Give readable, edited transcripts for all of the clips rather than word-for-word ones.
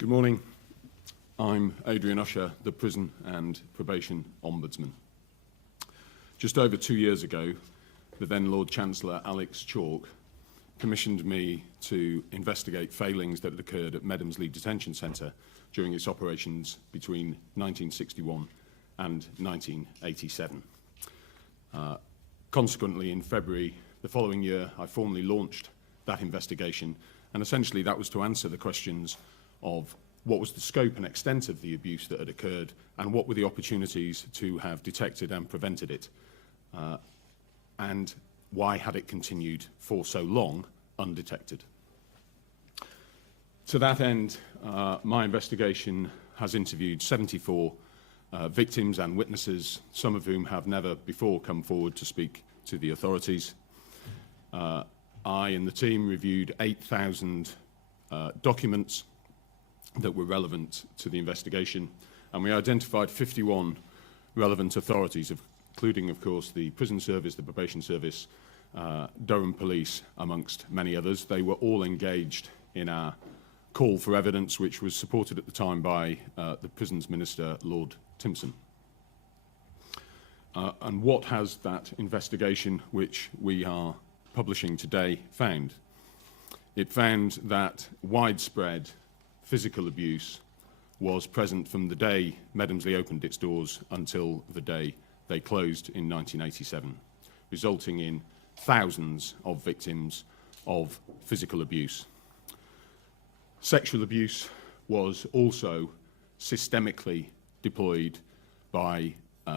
Good morning. I'm Adrian Usher, the Prison and Probation Ombudsman. Just over 2 years ago, the then Lord Chancellor Alex Chalk commissioned me to investigate failings that had occurred at Medomsley Detention Centre during its operations between 1961 and 1987. Consequently, in February the following year, I formally launched that investigation, and essentially that was to answer the questions of what was the scope and extent of the abuse that had occurred, and what were the opportunities to have detected and prevented it, and why had it continued for so long undetected. To that end, my investigation has interviewed 74 victims and witnesses, some of whom have never before come forward to speak to the authorities. I and the team reviewed 8,000 documents that were relevant to the investigation, and we identified 51 relevant authorities, including, of course, the Prison Service, the Probation Service, Durham Police, amongst many others. They were all engaged in our call for evidence, which was supported at the time by the Prisons Minister, Lord Timpson. And what has that investigation, which we are publishing today, found? It found that widespread physical abuse was present from the day Medomsley opened its doors until the day they closed in 1987, resulting in thousands of victims of physical abuse. Sexual abuse was also systemically deployed by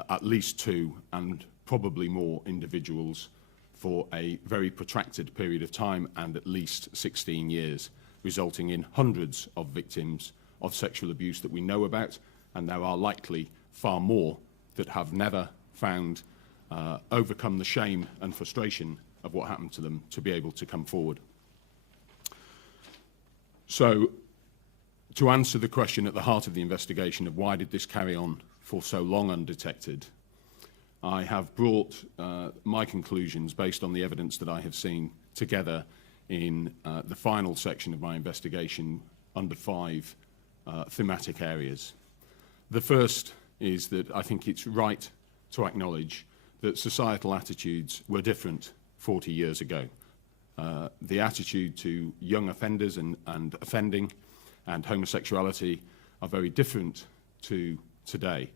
at least 2 and probably more individuals for a very protracted period of time, and at least 16 years, resulting in hundreds of victims of sexual abuse that we know about, and there are likely far more that have never overcome the shame and frustration of what happened to them to be able to come forward. So, to answer the question at the heart of the investigation of why did this carry on for so long undetected, I have brought my conclusions based on the evidence that I have seen together in the final section of my investigation under 5 thematic areas. The first is that I think it's right to acknowledge that societal attitudes were different 40 years ago. The attitude to young offenders and offending and homosexuality are very different to today.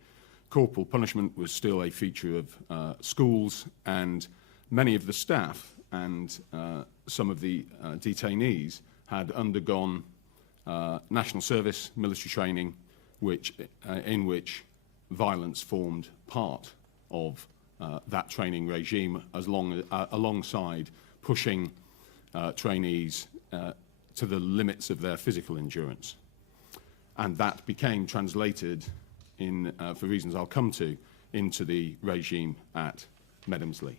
Corporal punishment was still a feature of schools, and many of the staff and some of the detainees had undergone national service, military training, in which violence formed part of that training regime, alongside pushing trainees to the limits of their physical endurance. And that became translated, for reasons I'll come to, into the regime at Medomsley.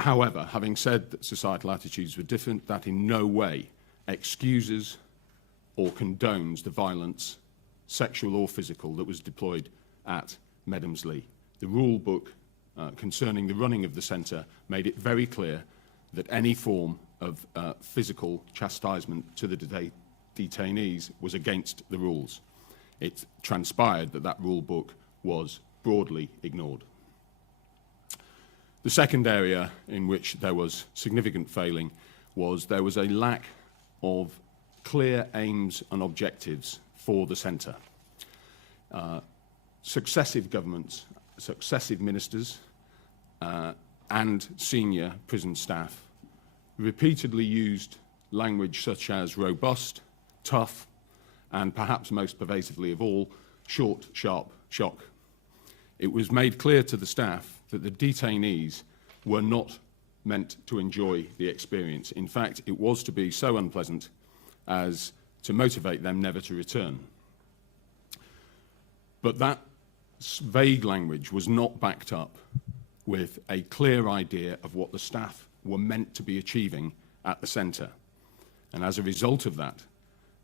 However, having said that societal attitudes were different, that in no way excuses or condones the violence, sexual or physical, that was deployed at Medomsley. The rule book concerning the running of the centre made it very clear that any form of physical chastisement to the detainees was against the rules. It transpired that that rule book was broadly ignored. The second area in which there was significant failing was there was a lack of clear aims and objectives for the centre. Successive governments, successive ministers, and senior prison staff repeatedly used language such as robust, tough, and perhaps most pervasively of all, short, sharp shock. It was made clear to the staff that the detainees were not meant to enjoy the experience. In fact, it was to be so unpleasant as to motivate them never to return. But that vague language was not backed up with a clear idea of what the staff were meant to be achieving at the centre. And as a result of that,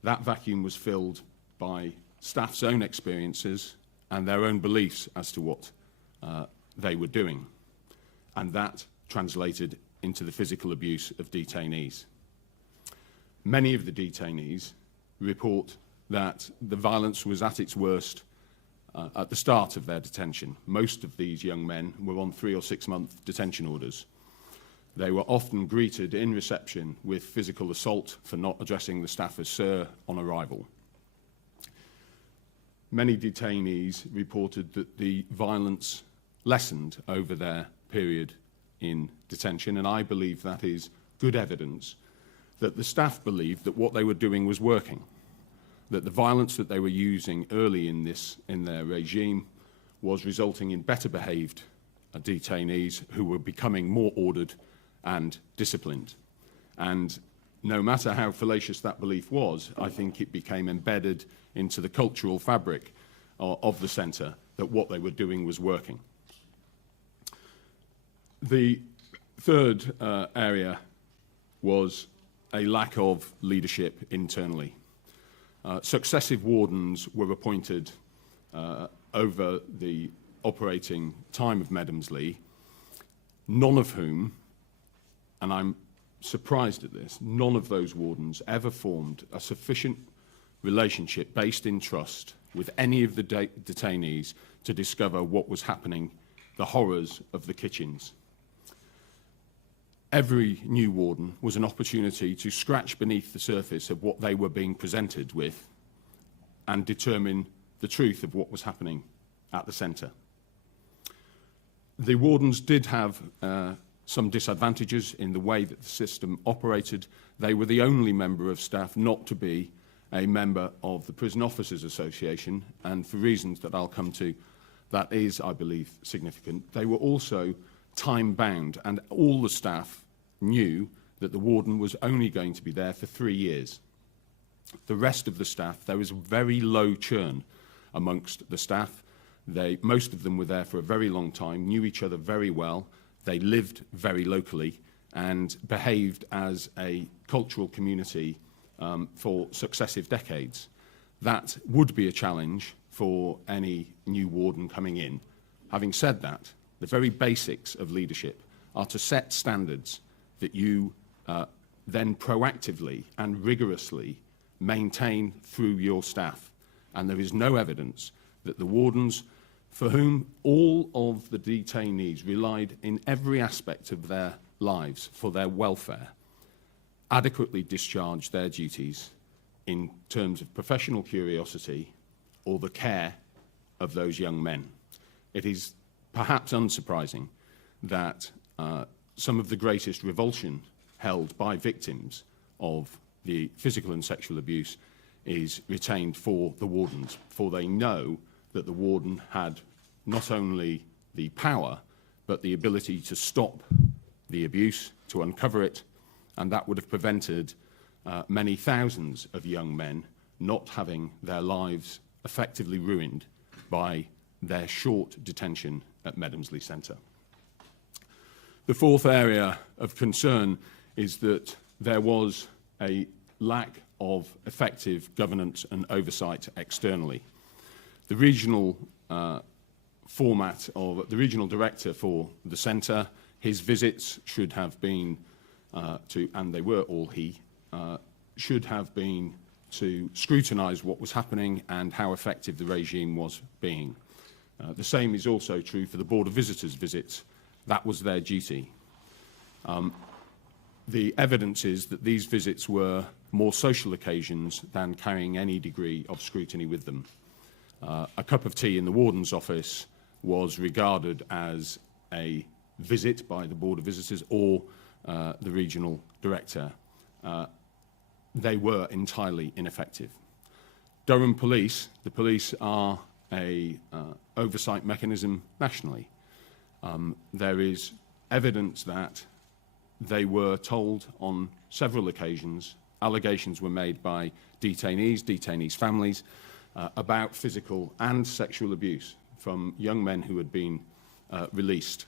that vacuum was filled by staff's own experiences and their own beliefs as to what they were doing. And that translated into the physical abuse of detainees. Many of the detainees report that the violence was at its worst at the start of their detention. Most of these young men were on 3 or 6 month detention orders. They were often greeted in reception with physical assault for not addressing the staff as sir on arrival. Many detainees reported that the violence lessened over their period in detention, and I believe that is good evidence that the staff believed that what they were doing was working, that the violence that they were using early in their regime was resulting in better behaved detainees who were becoming more ordered and disciplined. And no matter how fallacious that belief was, I think it became embedded into the cultural fabric of the centre that what they were doing was working. The third area was a lack of leadership internally. Successive wardens were appointed over the operating time of Medomsley, none of whom, and I'm surprised at this, none of those wardens ever formed a sufficient relationship based in trust with any of the detainees to discover what was happening, the horrors of the kitchens. Every new warden was an opportunity to scratch beneath the surface of what they were being presented with and determine the truth of what was happening at the centre. The wardens did have some disadvantages in the way that the system operated. They were the only member of staff not to be a member of the Prison Officers Association, and for reasons that I'll come to, that is, I believe, significant. They were also time-bound, and all the staff knew that the warden was only going to be there for 3 years. The rest of the staff, there was very low churn amongst the staff. Most of them were there for a very long time, knew each other very well. They lived very locally and behaved as a cultural community for successive decades. That would be a challenge for any new warden coming in. Having said that, the very basics of leadership are to set standards that you then proactively and rigorously maintain through your staff. And there is no evidence that the wardens, for whom all of the detainees relied in every aspect of their lives for their welfare, adequately discharged their duties in terms of professional curiosity or the care of those young men. It is perhaps unsurprising that some of the greatest revulsion held by victims of the physical and sexual abuse is retained for the wardens, for they know that the warden had not only the power, but the ability to stop the abuse, to uncover it, and that would have prevented many thousands of young men not having their lives effectively ruined by their short detention at Medomsley Centre. The fourth area of concern is that there was a lack of effective governance and oversight externally. The regional format of the regional director for the centre, his visits should have been and they were all he, should have been to scrutinise what was happening and how effective the regime was being. The same is also true for the Board of Visitors' visits. That was their duty. The evidence is that these visits were more social occasions than carrying any degree of scrutiny with them. A cup of tea in the warden's office was regarded as a visit by the Board of Visitors or the regional director. They were entirely ineffective. Durham Police, the police are a oversight mechanism nationally. There is evidence that they were told on several occasions, allegations were made by detainees' families, about physical and sexual abuse from young men who had been released,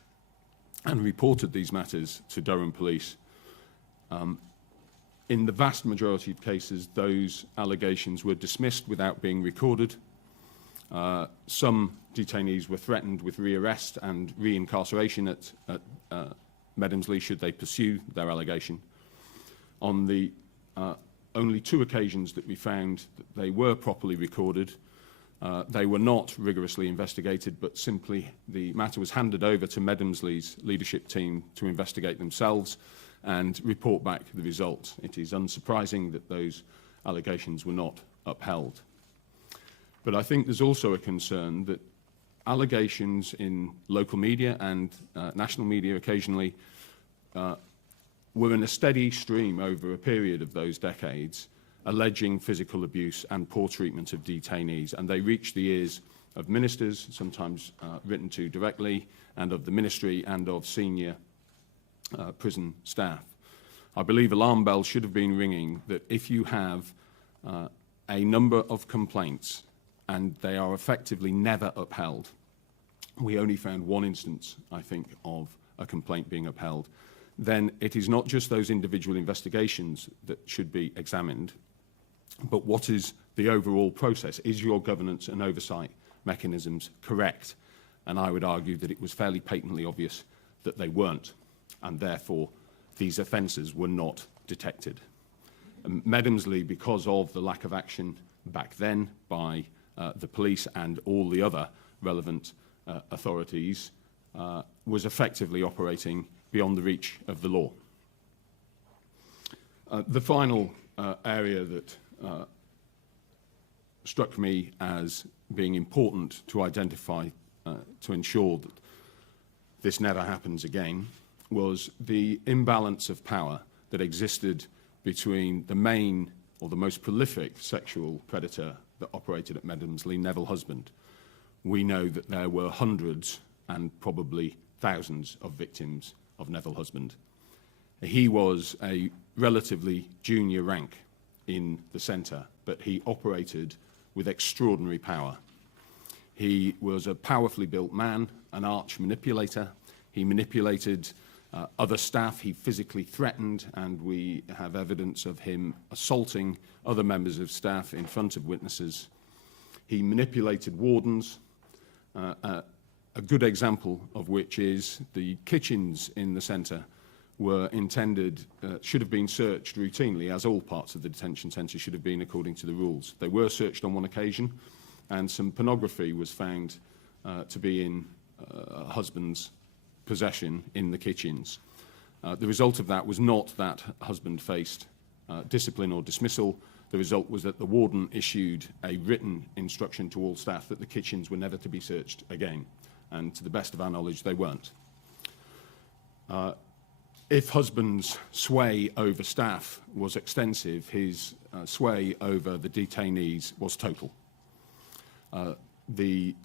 and reported these matters to Durham Police. In the vast majority of cases, those allegations were dismissed without being recorded. Some detainees were threatened with rearrest and reincarceration at Medomsley should they pursue their allegation. On the only 2 occasions that we found that they were properly recorded. They were not rigorously investigated, but simply the matter was handed over to Medomsley's leadership team to investigate themselves and report back the results. It is unsurprising that those allegations were not upheld. But I think there's also a concern that allegations in local media and national media occasionally were in a steady stream over a period of those decades, alleging physical abuse and poor treatment of detainees, and they reached the ears of ministers, sometimes written to directly, and of the ministry and of senior prison staff. I believe alarm bells should have been ringing that if you have a number of complaints and they are effectively never upheld, we only found 1 instance, I think, of a complaint being upheld, then it is not just those individual investigations that should be examined, but what is the overall process? Is your governance and oversight mechanisms correct? And I would argue that it was fairly patently obvious that they weren't, and therefore these offences were not detected. Medomsley, because of the lack of action back then by the police and all the other relevant authorities, was effectively operating beyond the reach of the law. The final area that struck me as being important to identify to ensure that this never happens again was the imbalance of power that existed between the main or the most prolific sexual predator that operated at Medomsley, Neville Husband. We know that there were hundreds and probably thousands of victims of Neville Husband. He was a relatively junior rank in the centre, but he operated with extraordinary power. He was a powerfully built man, an arch manipulator. He manipulated other staff. He physically threatened, and we have evidence of him assaulting other members of staff in front of witnesses. He manipulated wardens, a good example of which is the kitchens in the centre were intended, should have been searched routinely, as all parts of the detention centre should have been according to the rules. They were searched on 1 occasion, and some pornography was found to be in husband's possession in the kitchens. The result of that was not that husband faced discipline or dismissal. The result was that the warden issued a written instruction to all staff that the kitchens were never to be searched again, and to the best of our knowledge, they weren't. If husband's sway over staff was extensive, his sway over the detainees was total. The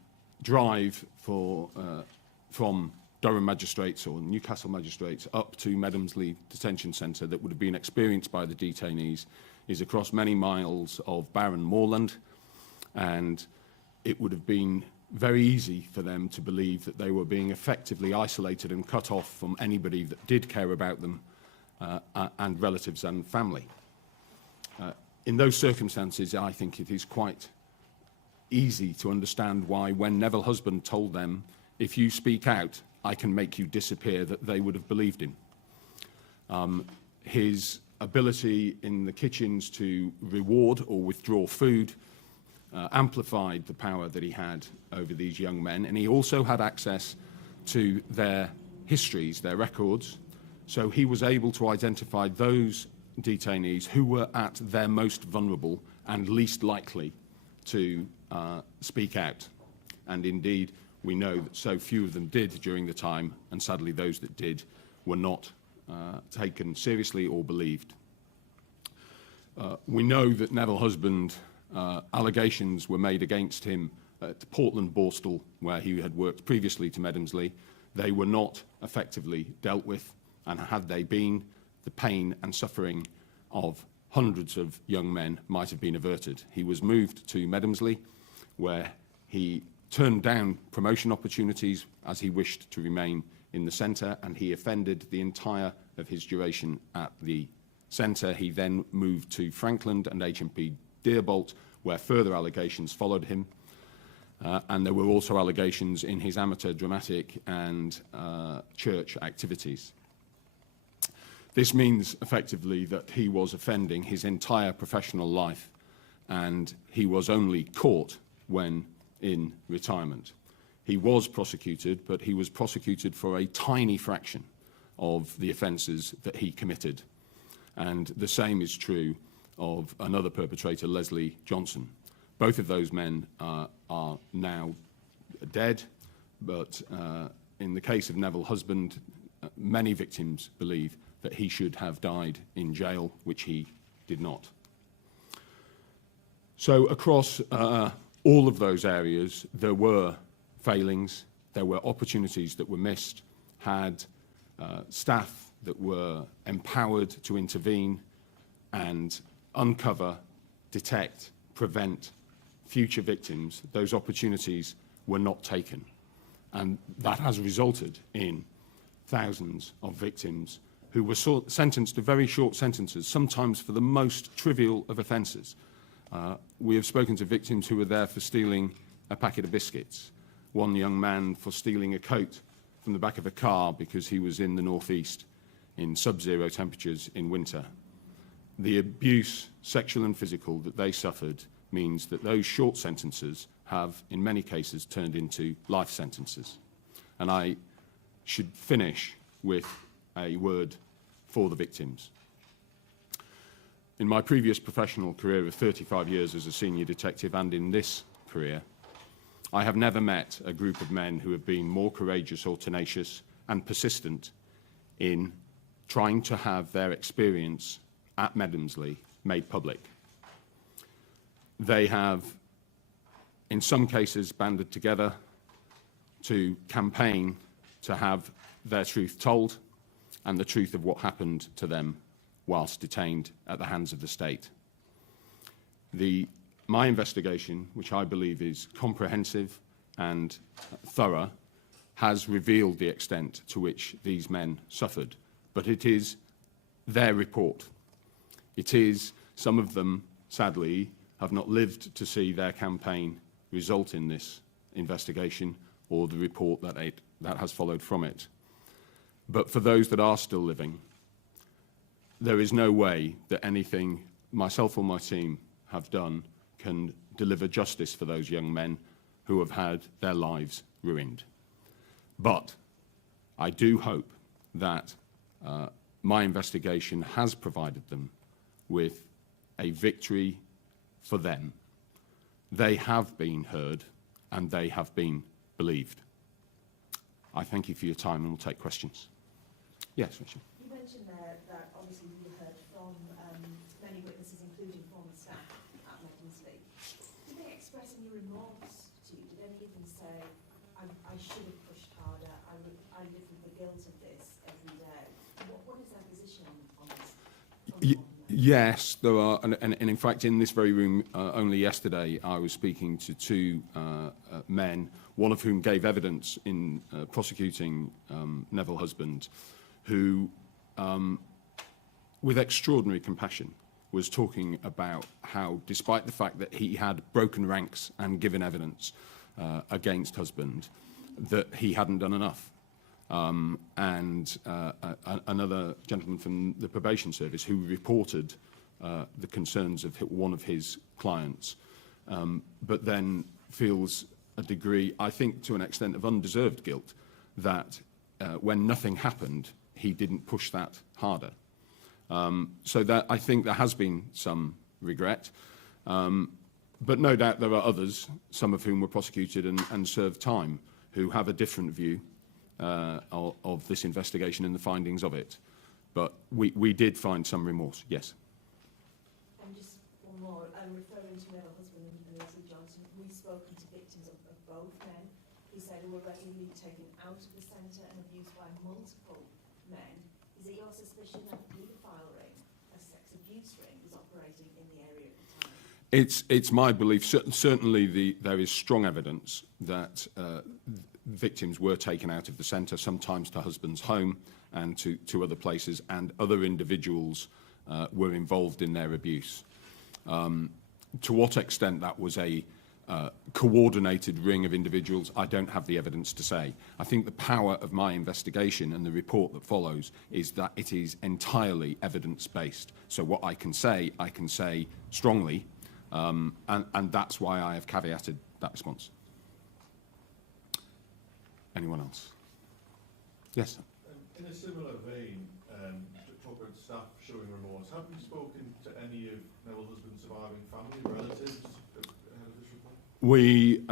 drive from Durham magistrates or Newcastle magistrates up to Medomsley Detention Centre that would have been experienced by the detainees is across many miles of barren moorland, and it would have been very easy for them to believe that they were being effectively isolated and cut off from anybody that did care about them and relatives and family. In those circumstances, I think it is quite easy to understand why, when Neville Husband told them, if you speak out, I can make you disappear, that they would have believed him. His ability in the kitchens to reward or withdraw food amplified the power that he had over these young men, and he also had access to their histories, their records, so he was able to identify those detainees who were at their most vulnerable and least likely to speak out. And indeed, we know that so few of them did during the time, and sadly those that did were not taken seriously or believed. We know that Neville Husband, allegations were made against him at Portland Borstal, where he had worked previously to Medomsley. They were not effectively dealt with, and had they been, the pain and suffering of hundreds of young men might have been averted. He was moved to Medomsley, where he turned down promotion opportunities as he wished to remain in the centre, and he offended the entire of his duration at the centre. He then moved to Frankland and HMP Deerbolt, where further allegations followed him. And there were also allegations in his amateur dramatic and church activities. This means effectively that he was offending his entire professional life, and he was only caught when in retirement. He was prosecuted, but he was prosecuted for a tiny fraction of the offences that he committed. And the same is true of another perpetrator, Leslie Johnson. Both of those men are now dead, but in the case of Neville Husband, many victims believe that he should have died in jail, which he did not. So across all of those areas, there were failings, there were opportunities that were missed, had staff that were empowered to intervene and uncover, detect, prevent future victims. Those opportunities were not taken. And that has resulted in thousands of victims who were sentenced to very short sentences, sometimes for the most trivial of offences. We have spoken to victims who were there for stealing a packet of biscuits, one young man for stealing a coat from the back of a car because he was in the northeast in sub-zero temperatures in winter. The abuse, sexual and physical, that they suffered means that those short sentences have, in many cases, turned into life sentences. And I should finish with a word for the victims. In my previous professional career of 35 years as a senior detective and in this career, I have never met a group of men who have been more courageous or tenacious and persistent in trying to have their experience at Medomsley made public. They have, in some cases, banded together to campaign to have their truth told and the truth of what happened to them whilst detained at the hands of the state. My investigation, which I believe is comprehensive and thorough, has revealed the extent to which these men suffered. But it is their report. It is, some of them, sadly, have not lived to see their campaign result in this investigation or the report that has followed from it. But for those that are still living, there is no way that anything myself or my team have done can deliver justice for those young men who have had their lives ruined. But I do hope that my investigation has provided them with a victory for them. They have been heard and they have been believed. I thank you for your time and we'll take questions. Yes, Richard. You mentioned there that obviously you heard from many witnesses, including former staff at Medomsley. Did they express any remorse to you? Did any of them say, I should have pushed harder, I live with the guilt of this every day? What is their position on this? Yes, there are, and in fact in this very room only yesterday I was speaking to two men, one of whom gave evidence in prosecuting Neville Husband, who, with extraordinary compassion, was talking about how, despite the fact that he had broken ranks and given evidence against Husband, that he hadn't done enough. Another gentleman from the Probation Service who reported the concerns of one of his clients, but then feels a degree, I think to an extent of undeserved guilt, that when nothing happened, he didn't push that harder. So that I think there has been some regret. But no doubt there are others, some of whom were prosecuted and served time, who have a different view of this investigation and the findings of it. But we did find some remorse, yes. And just one more, referring to Neville Husband and Leslie Johnson, we've spoken to victims of both men who said they were regularly taken out of the centre and abused by multiple men. Is it your suspicion that a paedophile ring, a sex abuse ring, was operating in the area at the time? It's my belief, certainly there is strong evidence that victims were taken out of the centre, sometimes to Husband's home and to other places, and other individuals were involved in their abuse. To what extent that was a coordinated ring of individuals, I don't have the evidence to say. I think the power of my investigation and the report that follows is that it is entirely evidence-based. So what I can say strongly, and that's why I have caveated that response. Anyone else? Yes, sir. In a similar vein, to talk about staff showing remorse, have you spoken to any of Neville Husband's surviving family, relatives ahead of this report? We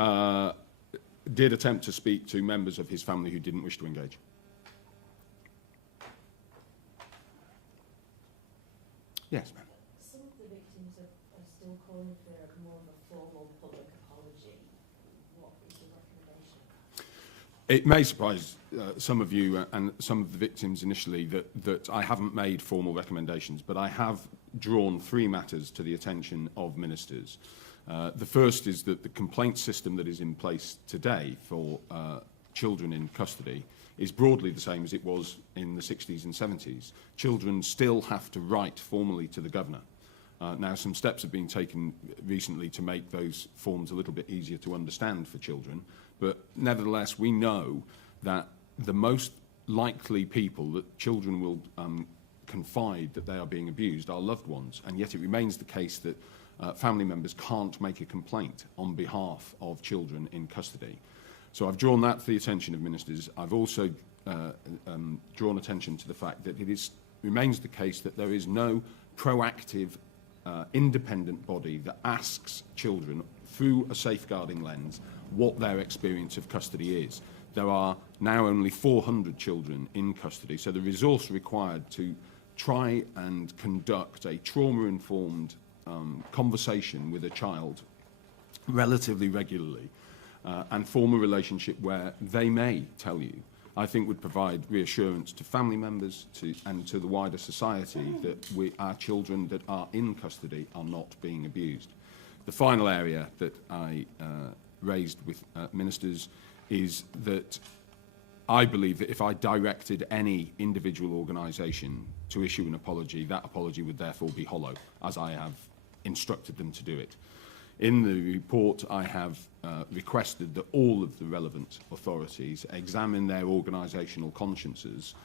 did attempt to speak to members of his family who didn't wish to engage. Yes, ma'am. Some of the victims are still calling for more of a formal public apology. What is your recommendation? It may surprise some of you and some of the victims initially that I haven't made formal recommendations, but I have drawn 3 matters to the attention of ministers. The first is that the complaint system that is in place today for children in custody is broadly the same as it was in the 60s and 70s. Children still have to write formally to the governor. Now, some steps have been taken recently to make those forms a little bit easier to understand for children, but nevertheless, we know that the most likely people that children will confide that they are being abused are loved ones, and yet it remains the case that family members can't make a complaint on behalf of children in custody. So I've drawn that to the attention of ministers. I've also drawn attention to the fact that it remains the case that there is no proactive independent body that asks children through a safeguarding lens what their experience of custody is. There are now only 400 children in custody, so the resource required to try and conduct a trauma-informed conversation with a child relatively regularly and form a relationship where they may tell you, I think would provide reassurance to family members and to the wider society that our children that are in custody are not being abused. The final area that I raised with ministers is that I believe that if I directed any individual organisation to issue an apology, that apology would therefore be hollow, as I have instructed them to do it. In the report, I have requested that all of the relevant authorities examine their organisational consciences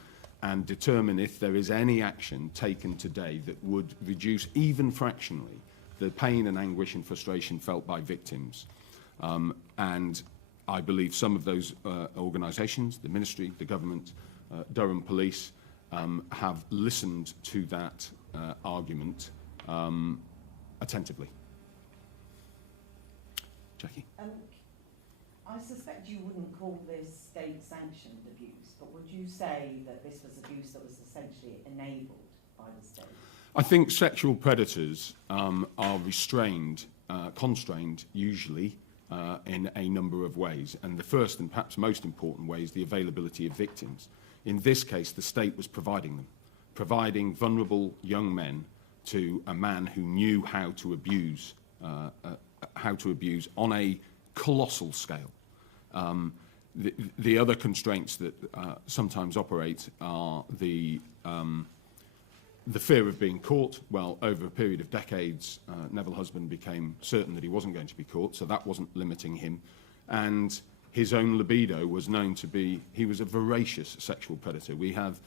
and determine if there is any action taken today that would reduce, even fractionally, the pain and anguish and frustration felt by victims. And I believe some of those organisations, the Ministry, the Government, Durham Police, have listened to that argument attentively. Jackie? I suspect you wouldn't call this state-sanctioned abuse, but would you say that this was abuse that was essentially enabled by the state? I think sexual predators are restrained, constrained, usually, in a number of ways. And the first and perhaps most important way is the availability of victims. In this case, the state was providing them, providing vulnerable young men to a man who knew how to abuse on a colossal scale. The other constraints that sometimes operate are the fear of being caught. Well, over a period of decades, Neville Husband became certain that he wasn't going to be caught, so that wasn't limiting him. And his own libido was known to be, he was a voracious sexual predator. We have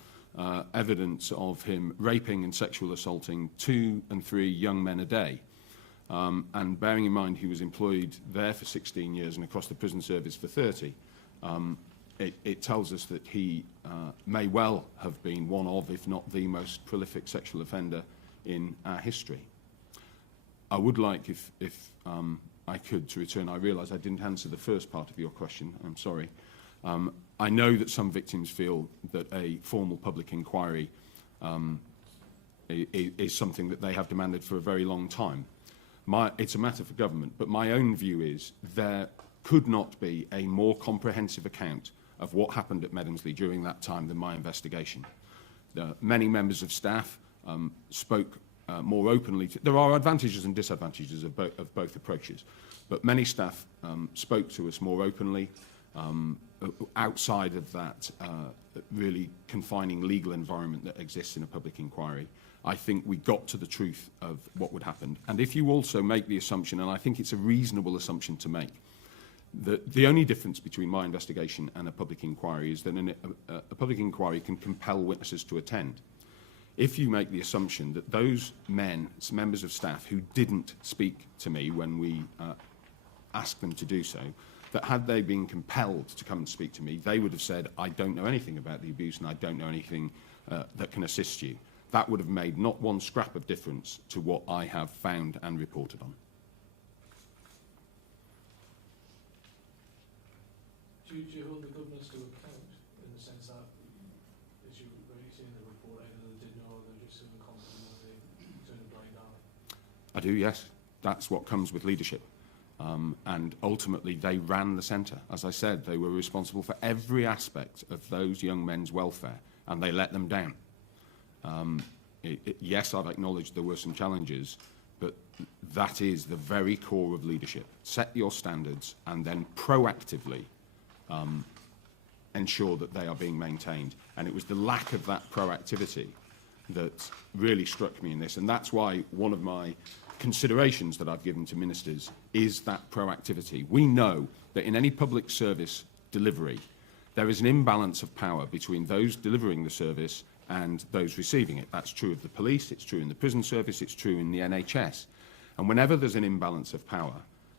evidence of him raping and sexual assaulting 2 and 3 young men a day. And bearing in mind he was employed there for 16 years and across the prison service for 30, it tells us that he may well have been one of, if not the most prolific sexual offender in our history. I would like, if I could, to return. I realise I didn't answer the first part of your question. I'm sorry. I know that some victims feel that a formal public inquiry is something that they have demanded for a very long time. It's a matter for government, but my own view is there could not be a more comprehensive account of what happened at Medomsley during that time than my investigation. Many members of staff spoke more openly. There are advantages and disadvantages of both approaches, but many staff spoke to us more openly outside of that really confining legal environment that exists in a public inquiry. I think we got to the truth of what would happen. And if you also make the assumption, and I think it's a reasonable assumption to make, that the only difference between my investigation and a public inquiry is that a public inquiry can compel witnesses to attend. If you make the assumption that those members of staff who didn't speak to me when we asked them to do so, that had they been compelled to come and speak to me, they would have said, I don't know anything about the abuse and I don't know anything that can assist you. That would have made not one scrap of difference to what I have found and reported on. Do you hold the governors to account in the sense that, as you say in the report, either they did know or they're just so incompetent that they turned a blind eye? I do, yes. That's what comes with leadership. And ultimately, they ran the centre. As I said, they were responsible for every aspect of those young men's welfare, and they let them down. Yes, I've acknowledged there were some challenges, but that is the very core of leadership. Set your standards and then proactively ensure that they are being maintained. And it was the lack of that proactivity that really struck me in this. And that's why one of my considerations that I've given to ministers is that proactivity. We know that in any public service delivery, there is an imbalance of power between those delivering the service and those receiving it. That's true of the police, it's true in the prison service, it's true in the NHS. And whenever there's an imbalance of power,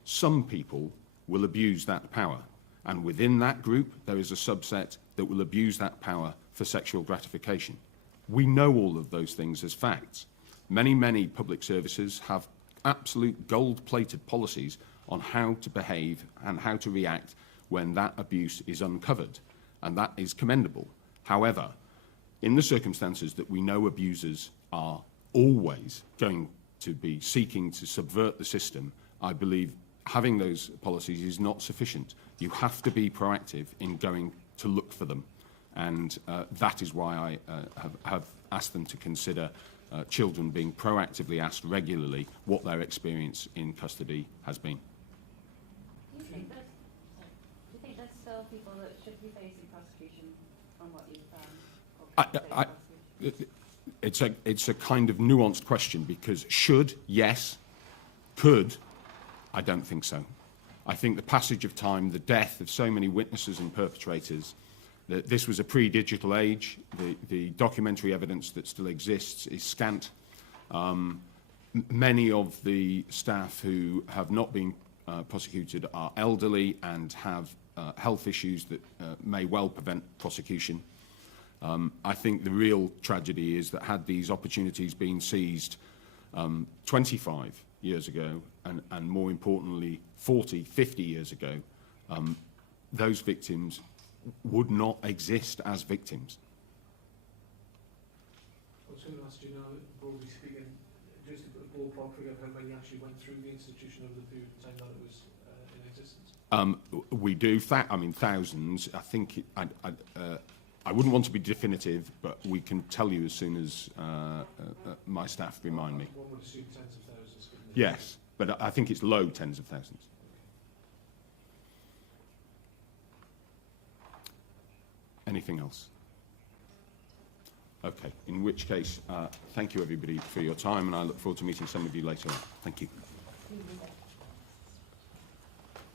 some people will abuse that power. And within that group, there is a subset that will abuse that power for sexual gratification. We know all of those things as facts. Many public services have absolute gold-plated policies on how to behave and how to react when that abuse is uncovered, and that is commendable. However, in the circumstances that we know abusers are always going to be seeking to subvert the system, I believe having those policies is not sufficient. You have to be proactive in going to look for them, and that is why I have asked them to consider children being proactively asked regularly what their experience in custody has been. Do you think there's still people that should be facing prosecution on what you've done? It's a kind of nuanced question, because should, yes. Could, I don't think so. I think the passage of time, the death of so many witnesses and perpetrators, that this was a pre-digital age. The documentary evidence that still exists is scant. Many of the staff who have not been prosecuted are elderly and have health issues that may well prevent prosecution. I think the real tragedy is that had these opportunities been seized 25 years ago, and more importantly 40, 50 years ago, those victims would not exist as victims. I was going to ask you now, broadly speaking, just a ballpark figure of how many actually went through the institution over the period of time that it was in existence? We do, thousands. I think I wouldn't want to be definitive, but we can tell you as soon as my staff remind me. One would assume tens of thousands. Yes, but I think it's low tens of thousands. Anything else? Okay, in which case, thank you everybody for your time, and I look forward to meeting some of you later on. Thank you.